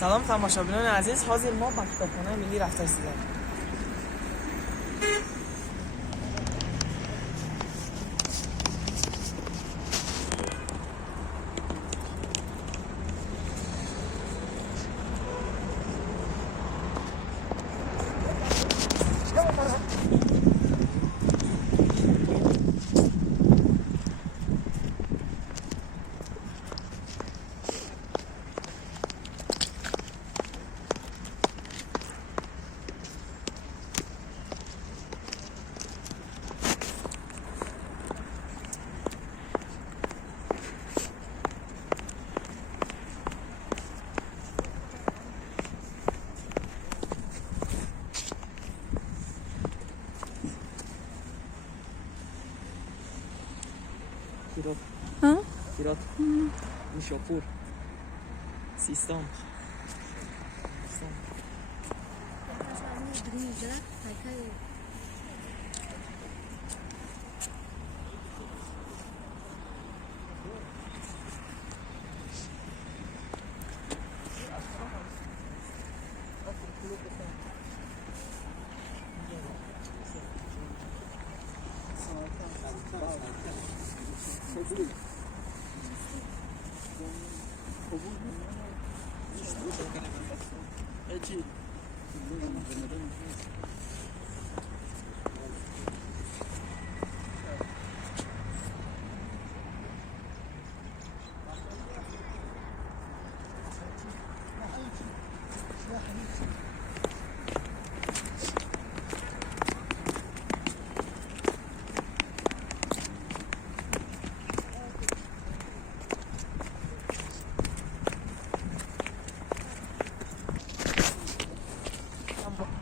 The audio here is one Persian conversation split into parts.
سلام تماشاگران عزیز، حاضر ما به کتابخانه ملی رفته هستیم. Kirat Nishapur Sistan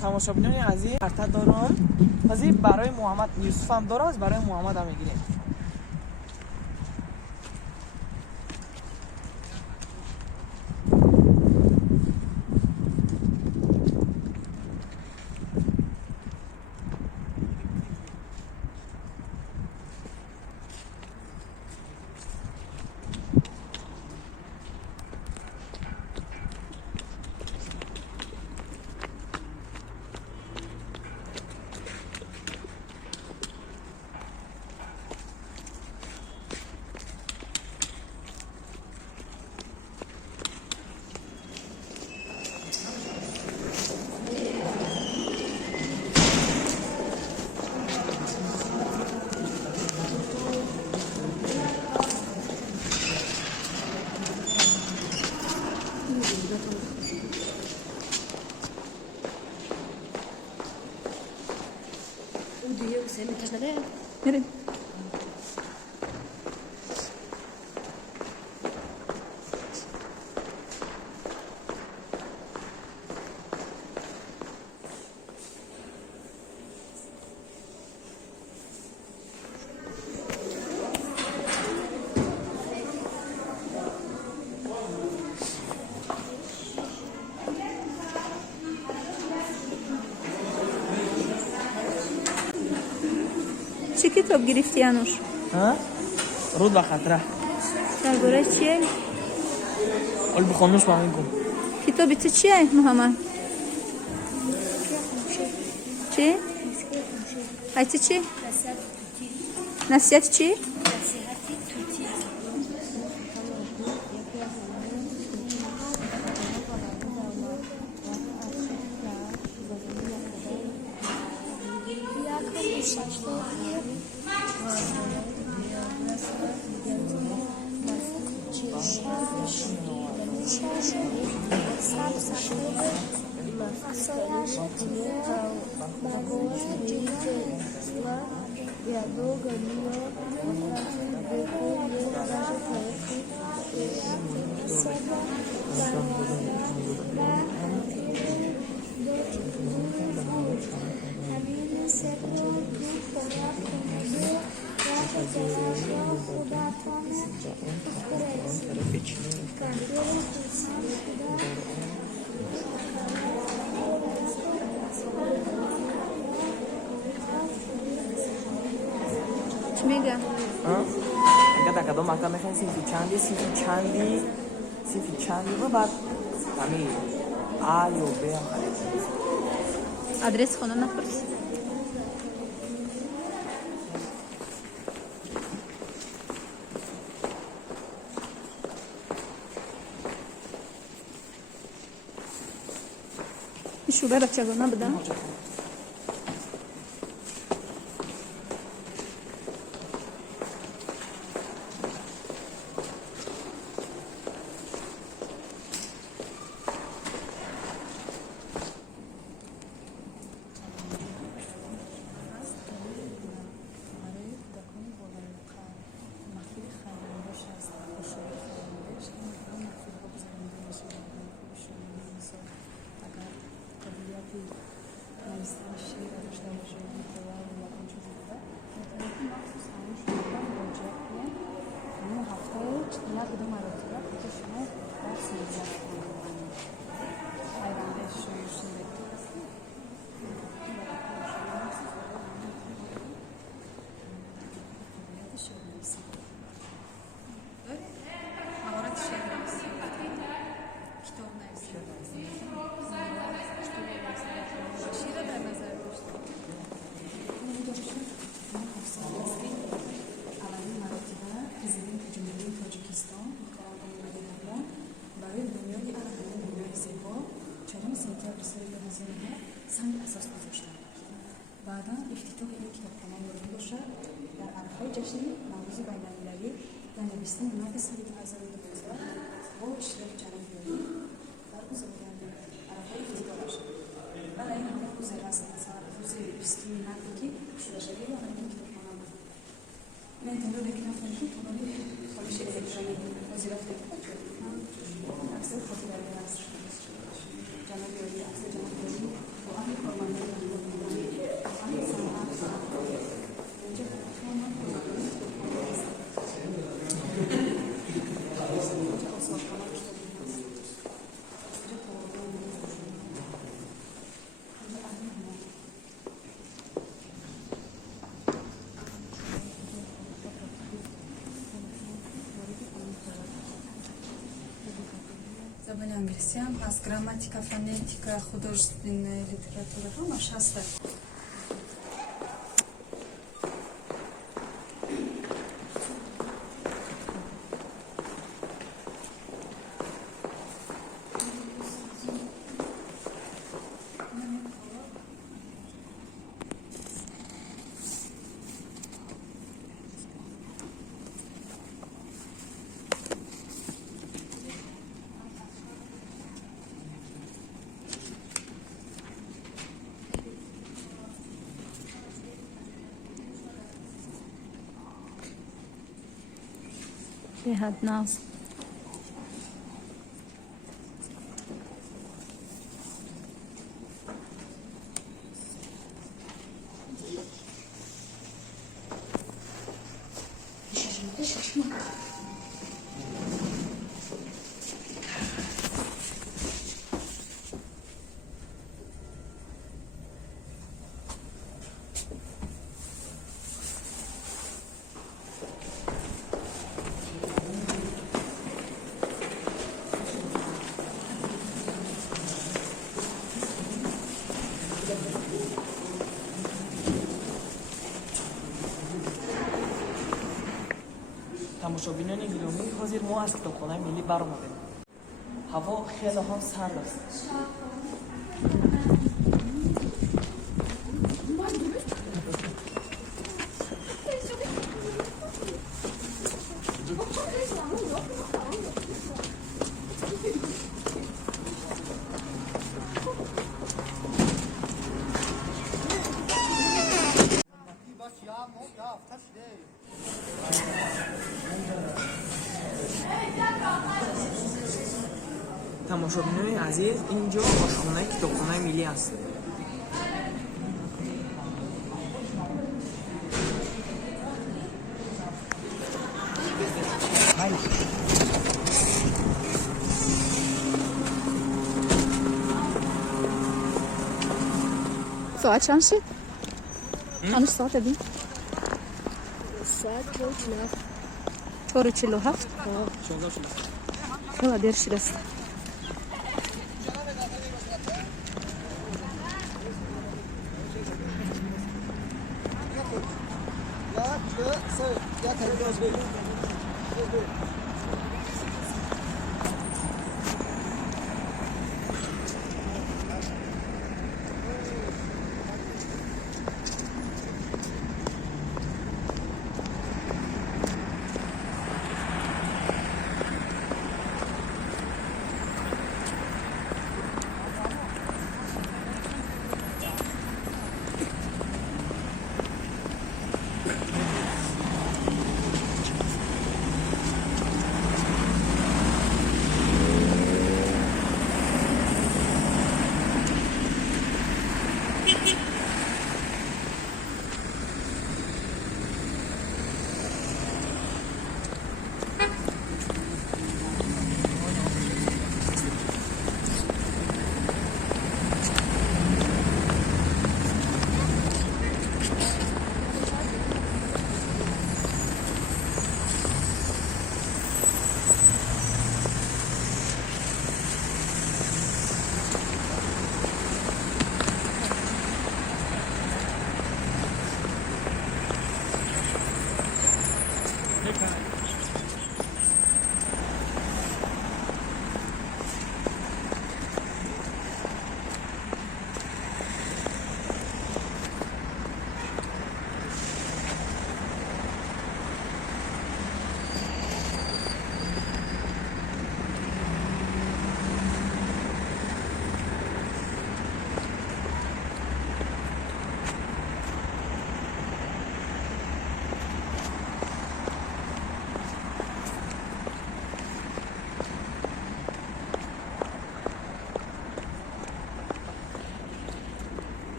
تماشاگران عزیز ارتد دارم حاضر برای محمد یوسف هم داره از برای محمد هم میگیریم. بریم. چه کتاب گرفتی انوش؟ رود و خطره. درباره چیه؟ حال بخونش با من کن. کتابی تو چیه محمد؟ چی؟ ایتی چی؟ نصیحت چی؟ چی میگه؟ اگه دکتر مکان میخواین توصیفی چند و بعد همین A یا B هم خرید. آدرس خونه نپرس. شوبه بچه گونه بدم. سنگ اساس گذاشته بعدا افتتاح این کتابخانه مورد باشد در عرفهای جشن نوروز بین‌المللی و نوشتن نام سال 2012 با اشراف جناب یاری برگزار عرفهای افتتاح شد. بعد این همه روز رسمی مثلا روز 20 نقدی که شده شده و همین کتابخانه بود. من انتظار داشتم که تمامی خالص الکترونیک وزارت اطلاعات اکثر خاطره است. جناب یاری اکثر جناب یاری و آن کارمندان زبان انگلیسی هم از گراماتیکا، فونетика, художественная литература همش هست. جهت ناز تماشاگران گرامی، حاضر ما از کتابخانه ملی برآمدیم. هوا خیلی هم سرد است. تماشاگران عزیز، اینجا آشخانه کتابخانه ملی است. ساعت چند شد؟ هنوز ساعت بین؟ ساعت 4:47. 4:47. 14 شد. Şöyle der şurası.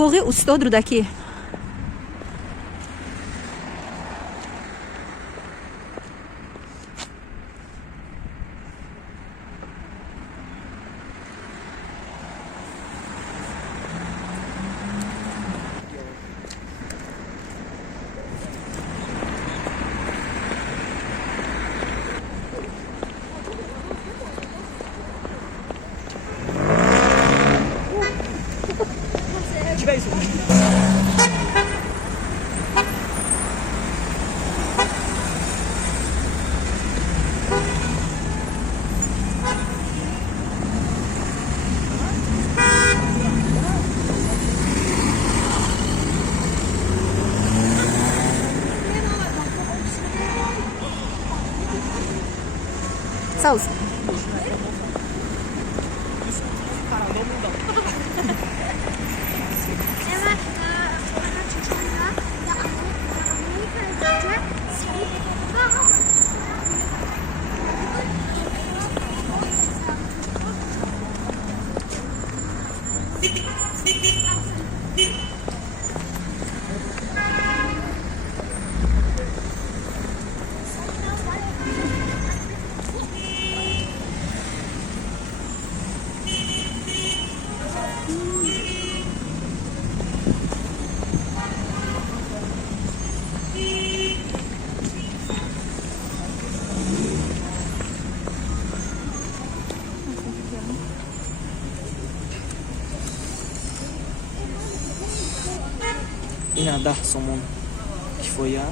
Boğu Ustadır'daki. Sağ olsun. اینا 10 سومون کفایه.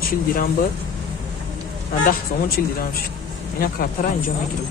چیل دیرم بود. 10 سومون چیل دیرم شد. اینا کارتر اینجا میگیرم.